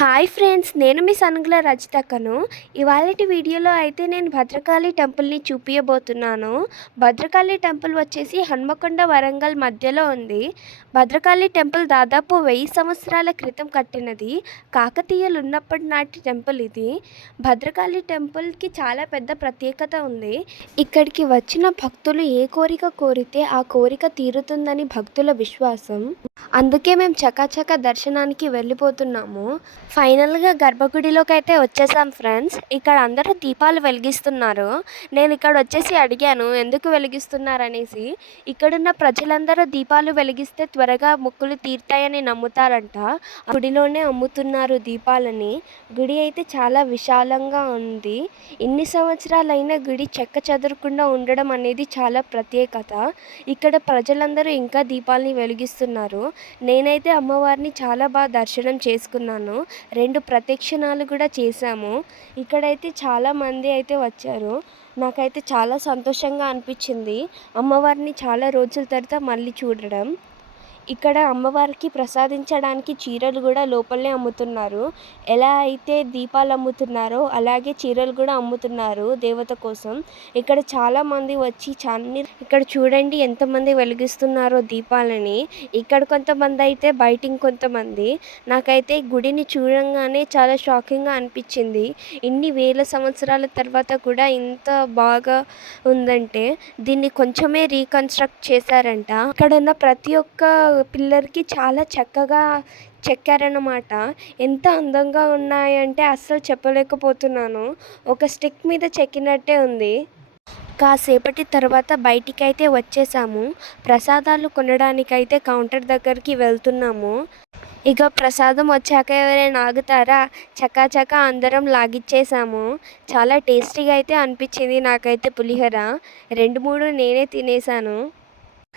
Hi friends నేను మీ సనుగుల రజితక్కను. ఇవాళటి వీడియోలో అయితే నేను భద్రకాళి టెంపుల్ని చూపించబోతున్నాను భద్రకాళి టెంపుల్ వచ్చేసి హన్మకొండ వరంగల్ మధ్యలో ఉంది. భద్రకాళి టెంపుల్ దాదాపు వెయ్యి సంవత్సరాల క్రితం కట్టినది. కాకతీయులు ఉన్నప్పటి నాటి టెంపుల్ ఇది. భద్రకాళి టెంపుల్కి చాలా పెద్ద ప్రత్యేకత ఉంది. ఇక్కడికి వచ్చిన భక్తులు ఏ కోరిక కోరితే ఆ కోరిక తీరుతుందని భక్తుల విశ్వాసం. అందుకే మేము చకాచక దర్శనానికి వెళ్ళిపోతున్నాము. ఫైనల్గా గర్భగుడిలోకి అయితే వచ్చేసాం ఫ్రెండ్స్. ఇక్కడ అందరూ దీపాలు వెలిగిస్తున్నారు. నేను ఇక్కడ వచ్చేసి అడిగాను ఎందుకు వెలిగిస్తున్నారు అనేసి ఇక్కడున్న ప్రజలందరూ దీపాలు వెలిగిస్తే త్వరగా మొక్కులు తీరుతాయని నమ్ముతారంట. గుడిలోనే అమ్ముతున్నారు దీపాలని. గుడి అయితే చాలా విశాలంగా ఉంది. ఇన్ని సంవత్సరాలైన గుడి చెక్క చెదరకుండా ఉండడం అనేది చాలా ప్రత్యేకత. ఇక్కడ ప్రజలందరూ ఇంకా దీపాలని వెలిగిస్తున్నారు. నేనైతే అమ్మవారిని చాలా బాగా దర్శనం చేసుకున్నాను. రెండు ప్రదక్షిణాలు కూడా చేశాము. ఇక్కడైతే చాలా మంది అయితే వచ్చారు. నాకైతే చాలా సంతోషంగా అనిపించింది. అమ్మవారిని చాలా రోజుల తర్వాత మళ్ళీ చూడడం. ఇక్కడ అమ్మవారికి ప్రసాదించడానికి చీరలు కూడా లోపలనే అమ్ముతున్నారు. ఎలా అయితే దీపాలు అమ్ముతున్నారో అలాగే చీరలు కూడా అమ్ముతున్నారు దేవత కోసం. ఇక్కడ చాలా మంది వచ్చి చాన్ని ఇక్కడ చూడండి ఎంతమంది వెలిగిస్తున్నారో దీపాలని. ఇక్కడ కొంతమంది అయితే బయట ఇంకొంతమంది. నాకైతే గుడిని చూడంగానే చాలా షాకింగ్గా అనిపించింది. ఇన్ని వేల సంవత్సరాల తర్వాత కూడా ఇంత బాగా ఉందంటే దీన్ని కొంచెమే రీకన్స్ట్రక్ట్ చేశారంట. ఇక్కడ ఉన్న ప్రతి ఒక్క పిల్లర్కి చాలా చక్కగా చెక్కారన్నమాట. ఎంత అందంగా ఉన్నాయంటే అస్సలు చెప్పలేకపోతున్నాను. ఒక స్టిక్ మీద చెక్కినట్టే ఉంది. కాసేపటి తర్వాత బయటికి అయితే వచ్చేసాము. ప్రసాదాలు కొనడానికైతే కౌంటర్ దగ్గరికి వెళ్తున్నాము. ఇక ప్రసాదం వచ్చాక ఎవరైనా ఆగుతారా? చకా చకా అందరం లాగిచ్చేసాము. చాలా టేస్టీగా అయితే అనిపించింది నాకైతే పులిహోర. రెండు మూడు నేనే తినేసాను.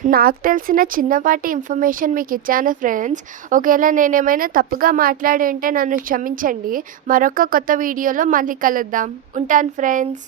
నాకు తెలిసిన చిన్నపాటి ఇన్ఫర్మేషన్ మీకు ఇచ్చాను ఫ్రెండ్స్. ఒకవేళ నేనేమైనా తప్పుగా మాట్లాడి ఉంటే నన్ను క్షమించండి. మరొక కొత్త వీడియోలో మళ్ళీ కలుద్దాం. ఉంటాను ఫ్రెండ్స్.